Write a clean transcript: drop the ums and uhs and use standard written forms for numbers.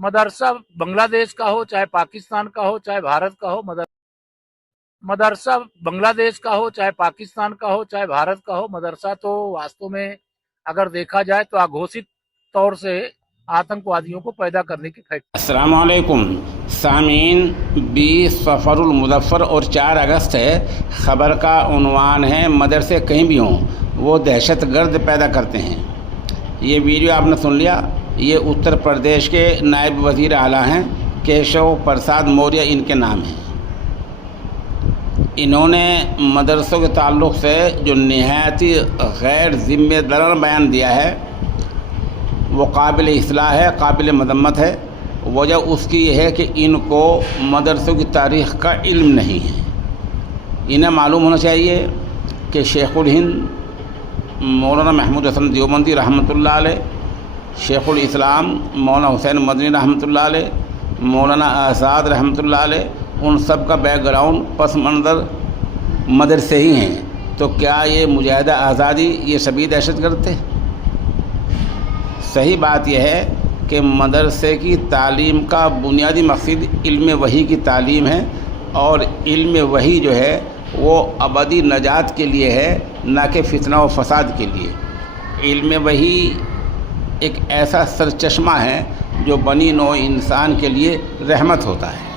मदरसा बांग्लादेश का हो, चाहे पाकिस्तान का हो, चाहे भारत का हो, मदरसा बांग्लादेश का हो, चाहे पाकिस्तान का हो, चाहे भारत का हो, मदरसा तो वास्तव में अगर देखा जाए तो अघोषित तौर से आतंकवादियों को पैदा करने की फैक्ट्री। अस्सलाम वालेकुम सामीन, 20 सफ़रुल मुज़फ़्फ़र और 4 अगस्त है। ख़बर का उन्वान है मदरसे कहीं भी हों वो दहशत गर्द पैदा करते हैं। ये वीडियो आपने सुन लिया। ये उत्तर प्रदेश के नायब वज़ीर आला हैं, केशव प्रसाद मौर्य इनके नाम हैं। इन्होंने मदरसों के ताल्लुक़ से जो निहायती गैर ज़िम्मेदाराना बयान दिया है वो काबिल इस्लाह है, काबिल मज़म्मत है। वजह उसकी यह है कि इनको मदरसों की तारीख़ का इल्म नहीं है। इन्हें मालूम होना चाहिए कि शेखुल हिंद मौलाना महमूद हसन देवबंदी रहमतुल्लाह अलैह, शेखुल इस्लाम मौलाना हुसैन मदनी रहमतुल्लाह अलैह, मौलाना आज़ाद रहमतुल्लाह अलैह, उन सब का बैकग्राउंड पस मंज़र मदरसे ही हैं। तो क्या ये मुजाहिदा आज़ादी ये सभी दहशतगर्द थे? सही बात यह है कि मदरसे की तालीम का बुनियादी मकसद इल्म वही की तालीम है, और इल्म वही जो है वो अबदी नजात के लिए है, ना कि फितना व फसाद के लिए। इल्म वही एक ऐसा सरचश्मा है जो बनी नौ इंसान के लिए रहमत होता है।